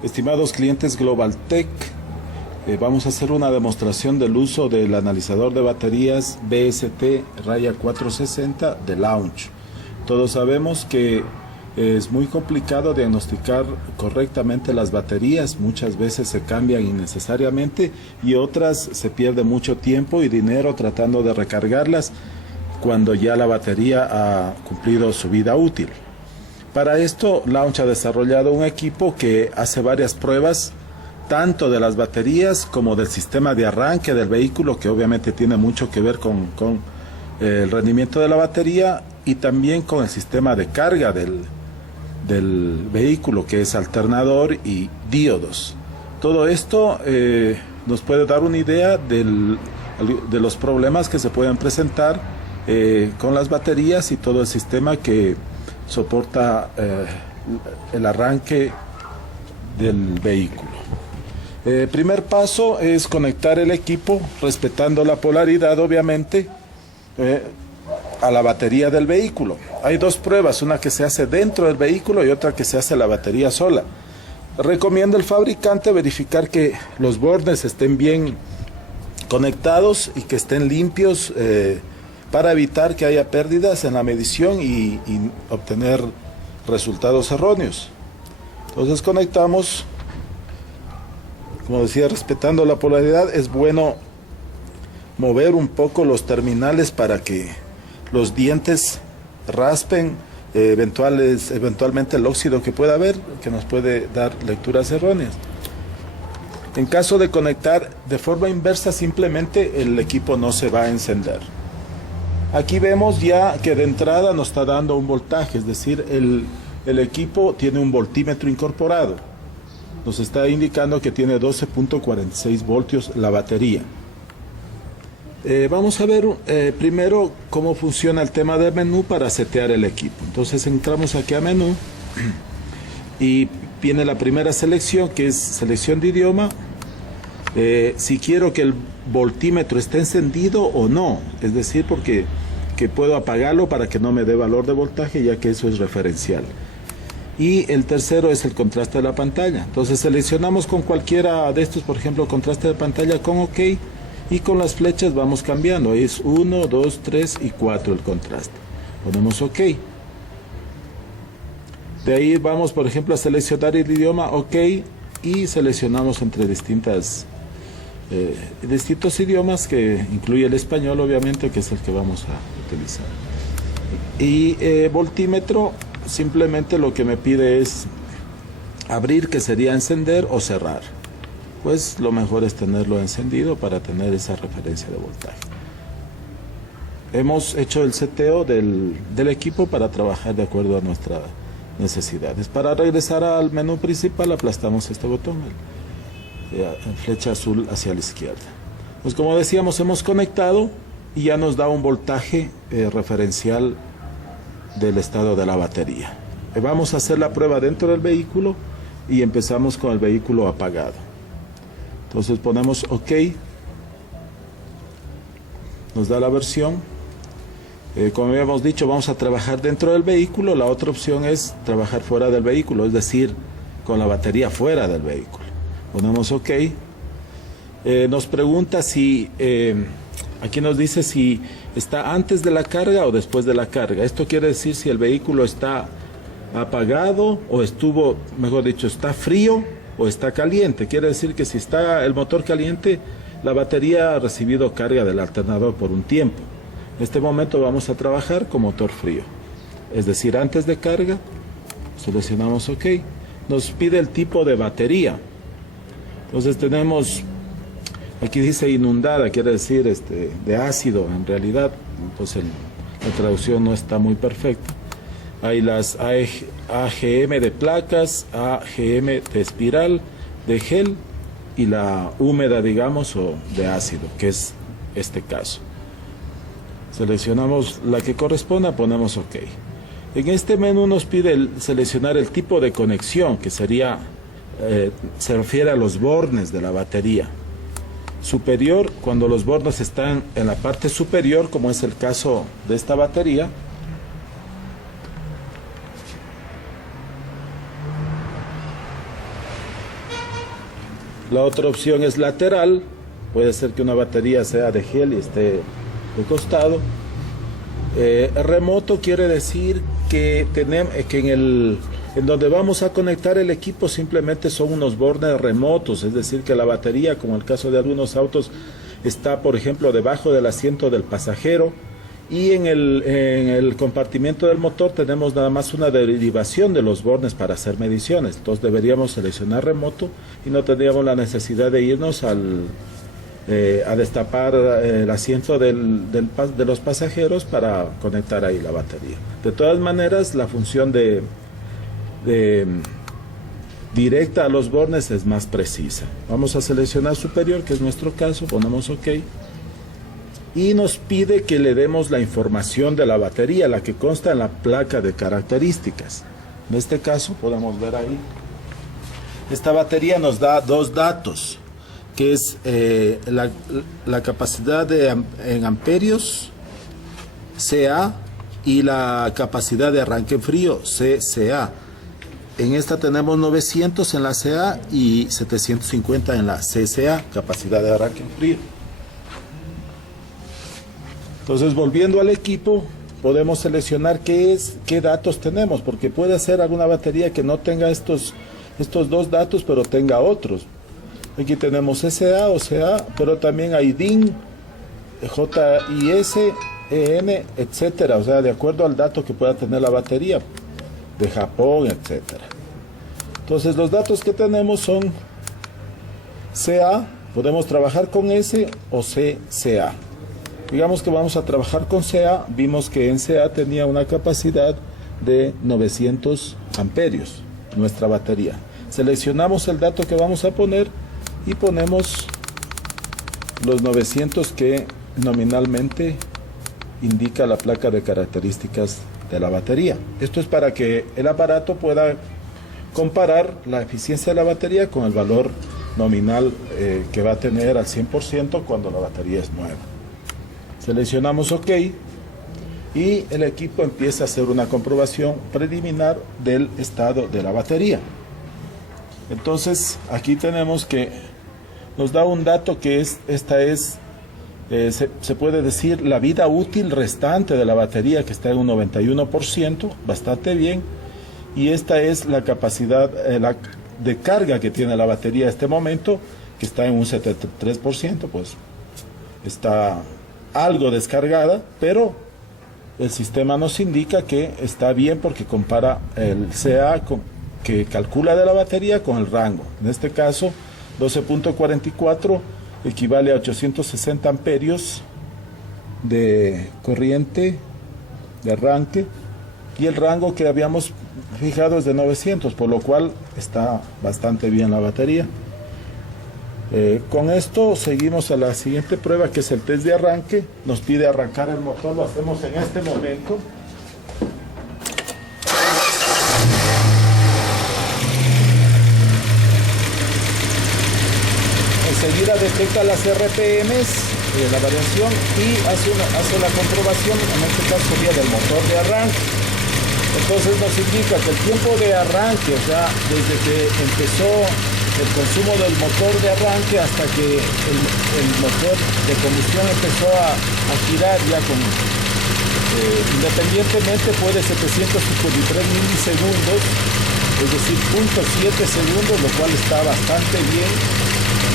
Estimados clientes GlobalTech, vamos a hacer una demostración del uso del analizador de baterías BST-460 de Launch. Todos sabemos que es muy complicado diagnosticar correctamente las baterías, muchas veces se cambian innecesariamente y otras se pierde mucho tiempo y dinero tratando de recargarlas cuando ya la batería ha cumplido su vida útil. Para esto, Launch ha desarrollado un equipo que hace varias pruebas, tanto de las baterías como del sistema de arranque del vehículo, que obviamente tiene mucho que ver con el rendimiento de la batería, y también con el sistema de carga del vehículo, que es alternador y diodos. Todo esto nos puede dar una idea de los problemas que se pueden presentar con las baterías y todo el sistema que soporta el arranque del vehículo. Primer paso es conectar el equipo respetando la polaridad, obviamente, a la batería del vehículo. Hay dos pruebas, una que se hace dentro del vehículo y otra que se hace la batería sola. Recomienda el fabricante verificar que los bornes estén bien conectados y que estén limpios, para evitar que haya pérdidas en la medición y obtener resultados erróneos. Entonces conectamos, como decía, respetando la polaridad. Es bueno mover un poco los terminales para que los dientes raspen eventualmente el óxido que pueda haber, que nos puede dar lecturas erróneas. En caso de conectar de forma inversa, simplemente el equipo no se va a encender. Aquí vemos ya que de entrada nos está dando un voltaje, es decir, el equipo tiene un voltímetro incorporado. Nos está indicando que tiene 12.46 voltios la batería. Vamos a ver primero cómo funciona el tema del menú para setear el equipo. Entonces entramos aquí a menú y viene la primera selección, que es selección de idioma. Si quiero que el voltímetro esté encendido o no, es decir, porque puedo apagarlo para que no me dé valor de voltaje, ya que eso es referencial. Y el tercero es el contraste de la pantalla. Entonces seleccionamos con cualquiera de estos, por ejemplo, contraste de pantalla con OK, y con las flechas vamos cambiando. Es 1, 2, 3 y 4 el contraste. Ponemos OK. De ahí vamos, por ejemplo, a seleccionar el idioma OK y seleccionamos entre distintos idiomas, que incluye el español, obviamente, que es el que vamos a utilizar. Y voltímetro, simplemente lo que me pide es abrir, que sería encender, o cerrar. Pues lo mejor es tenerlo encendido para tener esa referencia de voltaje. Hemos hecho el seteo del equipo para trabajar de acuerdo a nuestras necesidades. Para regresar al menú principal, aplastamos este botón, flecha azul hacia la izquierda. Pues como decíamos, hemos conectado y ya nos da un voltaje referencial del estado de la batería. Vamos a hacer la prueba dentro del vehículo y empezamos con el vehículo apagado. Entonces ponemos OK, nos da la versión. Como habíamos dicho, vamos a trabajar dentro del vehículo. La otra opción es trabajar fuera del vehículo, es decir, con la batería fuera del vehículo. Ponemos OK. Nos pregunta si, aquí nos dice si está antes de la carga o después de la carga. Esto quiere decir si el vehículo está apagado o estuvo, mejor dicho, está frío o está caliente. Quiere decir que si está el motor caliente, la batería ha recibido carga del alternador por un tiempo. En este momento vamos a trabajar con motor frío, es decir, antes de carga. Seleccionamos OK. Nos pide el tipo de batería. Entonces tenemos, aquí dice inundada, quiere decir de ácido. En realidad, pues la traducción no está muy perfecta. Hay las AGM de placas, AGM de espiral, de gel, y la húmeda, digamos, o de ácido, que es este caso. Seleccionamos la que corresponda, ponemos OK. En este menú nos pide seleccionar el tipo de conexión, que sería, se refiere a los bornes de la batería. Superior, cuando los bornes están en la parte superior, como es el caso de esta batería. La otra opción es lateral, puede ser que una batería sea de gel y esté de costado. Remoto quiere decir que tenemos que en donde vamos a conectar el equipo simplemente son unos bornes remotos, es decir, que la batería, como el caso de algunos autos, está, por ejemplo, debajo del asiento del pasajero, y en el compartimiento del motor tenemos nada más una derivación de los bornes para hacer mediciones. Entonces deberíamos seleccionar remoto y no tendríamos la necesidad de irnos a destapar el asiento de los pasajeros para conectar ahí la batería. De todas maneras, la función de directa a los bornes es más precisa. Vamos a seleccionar superior, que es nuestro caso, ponemos OK. Y nos pide que le demos la información de la batería, la que consta en la placa de características. En este caso, podemos ver ahí, esta batería nos da dos datos, que es la capacidad en amperios, CA, y la capacidad de arranque en frío, CCA. En esta tenemos 900 en la CA y 750 en la CCA, capacidad de arranque en frío. Entonces, volviendo al equipo, podemos seleccionar qué datos tenemos, porque puede ser alguna batería que no tenga estos dos datos, pero tenga otros. Aquí tenemos SA o CA, pero también hay DIN, JIS, EN, etcétera, o sea, de acuerdo al dato que pueda tener la batería, de Japón, etcétera. Entonces, los datos que tenemos son CA, podemos trabajar con S o CCA. Digamos que vamos a trabajar con CA, vimos que en CA tenía una capacidad de 900 amperios, nuestra batería. Seleccionamos el dato que vamos a poner y ponemos los 900 que nominalmente indica la placa de características de la batería. Esto es para que el aparato pueda comparar la eficiencia de la batería con el valor nominal que va a tener al 100% cuando la batería es nueva. Seleccionamos OK y el equipo empieza a hacer una comprobación preliminar del estado de la batería. Entonces, aquí tenemos que nos da un dato que se puede decir la vida útil restante de la batería, que está en un 91%, bastante bien, y esta es la capacidad de carga que tiene la batería en este momento, que está en un 73%, pues está algo descargada, pero el sistema nos indica que está bien porque compara el CA que calcula de la batería con el rango. En este caso, 12.44 equivale a 860 amperios de corriente de arranque, y el rango que habíamos fijado es de 900, por lo cual está bastante bien la batería. Con esto seguimos a la siguiente prueba, que es el test de arranque. Nos pide arrancar el motor, lo hacemos en este momento. Enseguida detecta las RPMs, la variación, y hace la comprobación, en este caso sería del motor de arranque. Entonces nos indica que el tiempo de arranque, o sea, desde que empezó el consumo del motor de arranque hasta que el motor de combustión empezó a girar ya con independientemente, fue de 753 milisegundos, es decir, 0.7 segundos, lo cual está bastante bien.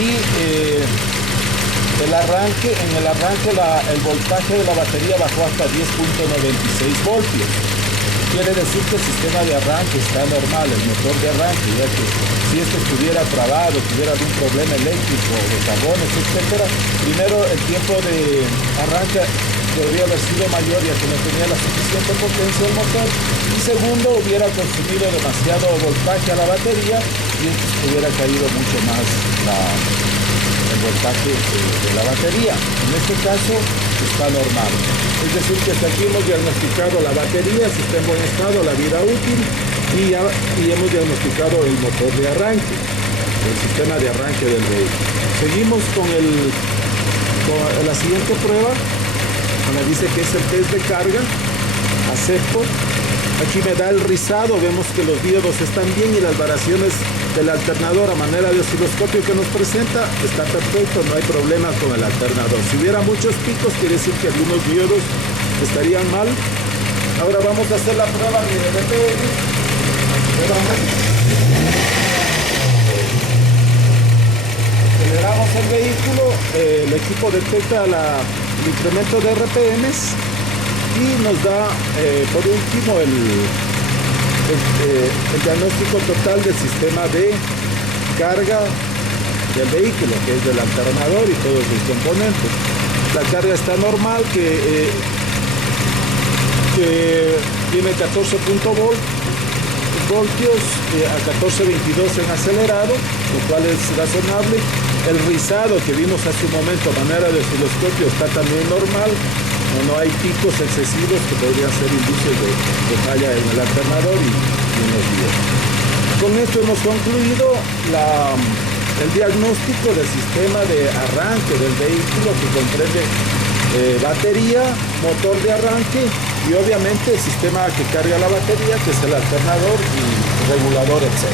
Y en el arranque el voltaje de la batería bajó hasta 10.96 voltios. Quiere decir que el sistema de arranque está normal, el motor de arranque, ya que si este estuviera trabado, tuviera algún problema eléctrico, de carbones, etcétera, primero el tiempo de arranque debería haber sido mayor, ya que no tenía la suficiente potencia del motor, y segundo, hubiera consumido demasiado voltaje a la batería y hubiera caído mucho más el voltaje de la batería. En este caso está normal, es decir que hasta aquí hemos diagnosticado la batería, si está en buen estado, la vida útil, y hemos diagnosticado el motor de arranque, el sistema de arranque del vehículo. Seguimos con la siguiente prueba, donde dice que es el test de carga. Acepto, Aquí me da el rizado, vemos que los diodos están bien y las variaciones del alternador a manera de osciloscopio que nos presenta está perfecto, no hay problema con el alternador. Si hubiera muchos picos, quiere decir que algunos diodos estarían mal. Ahora vamos a hacer la prueba de RPM. Aceleramos el vehículo, el equipo detecta el incremento de RPMs y nos da por último el diagnóstico total del sistema de carga del vehículo, que es del alternador y todos sus componentes. La carga está normal, que tiene 14 voltios a 14.22 en acelerado, lo cual es razonable. El rizado que vimos hace un momento a manera de osciloscopio está también normal. No hay picos excesivos que podrían ser indicios de falla en el alternador y en los diodos. Con esto hemos concluido el diagnóstico del sistema de arranque del vehículo, que comprende batería, motor de arranque y obviamente el sistema que carga la batería, que es el alternador y regulador, etc.